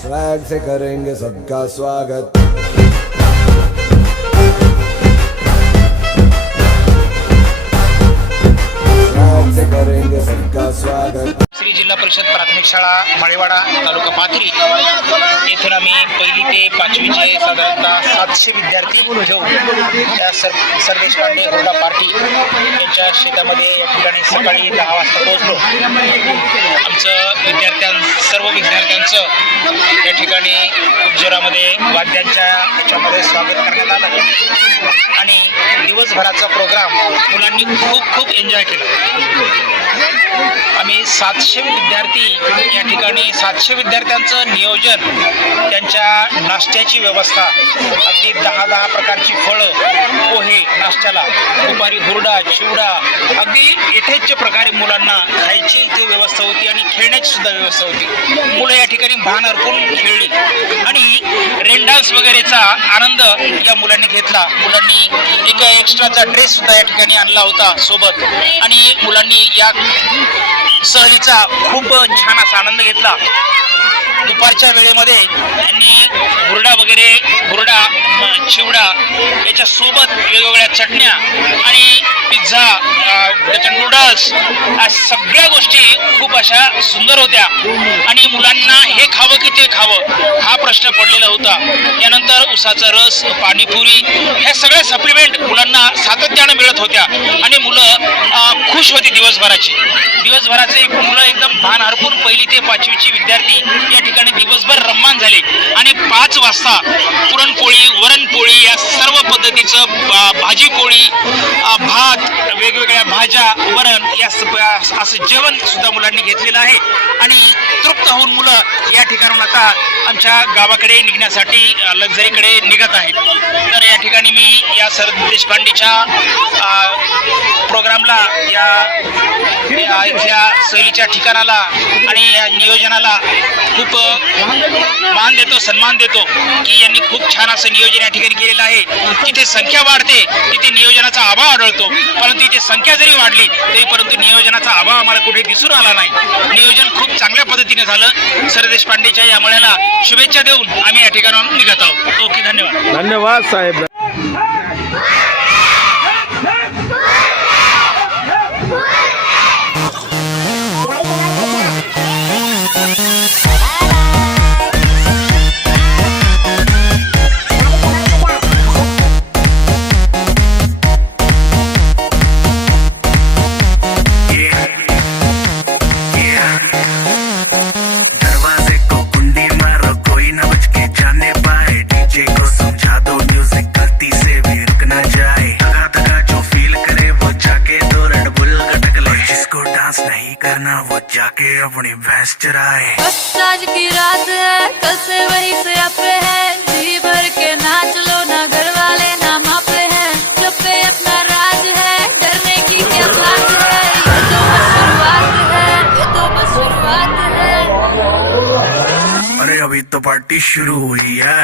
Swag से करेंगे सबका स्वागत। स्वैग से करेंगे सबका स्वागत। श्री जिल्हा परिषद प्राथमिक शाळा माळेवाडा तालुका पाथरी येथून आम्ही पहिली ते पाचवीचे साधारणतः 700 विद्यार्थी घेऊन त्या सर देशपांडे हुरडा पार्टी यांच्या शेतामध्ये या ठिकाणी सकाळी 10 वाजता पोहोचलो। आमचं सर्व विद्यार्थ्यांचं या ठिकाणी खूप जोरामध्ये वाद्यांच्या याच्यामध्ये स्वागत करण्यात आलं आणि दिवसभराचा प्रोग्राम मुलांनी खूप एन्जॉय केला। आम्ही 700 विद्यार्थी या ठिकाणी 700 विद्यार्थ्यांचं नियोजन, त्यांच्या नाश्त्याची व्यवस्था, अगदी 10 प्रकारची फळं, पोहे नाश्त्याला, दुपारी हुरडा, चिवडा, अगदी यथेच्छ प्रकारे मुलांना खायची इथे व्यवस्था होती आणि खेळण्याची सुद्धा व्यवस्था होती। मुलं या ठिकाणी भान हरपून खेळली आणि रेन डान्स वगैरेचा आनंद या मुलांनी घेतला। मुलांनी एक एक्स्ट्राचा ड्रेस सुद्धा या ठिकाणी आणला होता सोबत आणि मुलांनी या सहलीचा खूप छान असा आनंद घेतला। दुपारच्या वेळेमध्ये त्यांनी हुरडा, चिवडा याच्या सोबत वेगवेगळ्या चटण्या आणि पिझ्झा, त्याच्या नूडल्स, सगळ्या गोष्टी खूप अशा सुंदर होत्या आणि मुलांना हे खावं की ते खावं हा प्रश्न पडलेला होता। त्यानंतर उसाचा रस, पाणीपुरी, ह्या सगळ्या सप्लिमेंट मुलांना सातत्यानं मिळत होत्या आणि मुलं खुश होती। दिवसभराचे मुलं एकदम भान हरपून पहिली ते पाचवीची विद्यार्थी या ठिकाणी दिवसभर रम्मान झाले आणि 5 वाजता पुरणपोळी, वरणपोळी या सर्व पद्धतीचं भाजी पोळी, भात, वेगवेगळ्या भाज्या, वरण या असं जेवण सुद्धा मुलांनी घेतलेलं आहे आणि तृप्त होऊन मुलं या ठिकाणून आता आमच्या गावाकडे निघण्यासाठी लक्झरीकडे निघत आहेत। तर या ठिकाणी मी या सर देशपांडेच्या प्रोग्रामला इथल्या सहलीच्या ठिकाणाला आणि या नियोजनाला खूप मान देतो, सन्मान देतो की यांनी खूप छान असं नियोजन या ठिकाणी केलेलं आहे। जिथे संख्या वाढते तिथे नियोजनाचा अभाव आढळतो, परंतु इथे संख्या जरी वाढली तरी परंतु नियोजनाचा अभाव आम्हाला कुठे दिसून आला नाही। नियोजन खूप चांगल्या पद्धतीने झालं। सर देशपांडेच्या या मेळ्याला शुभेच्छा देऊन आम्ही या ठिकाणाहून निघत आहोत। ओके, धन्यवाद। धन्यवाद साहेब। वो जाके अपनी भैंस चराए। आज की रात है, कल से वही से अपने हैं, जी भर के नाच लो ना, घर वाले ना मापे हैं, जब पे अपना राज है, डरने की क्या बात है, ये तो बस शुरुआत है, ये तो बस शुरुआत है। अरे अभी तो पार्टी शुरू हुई है।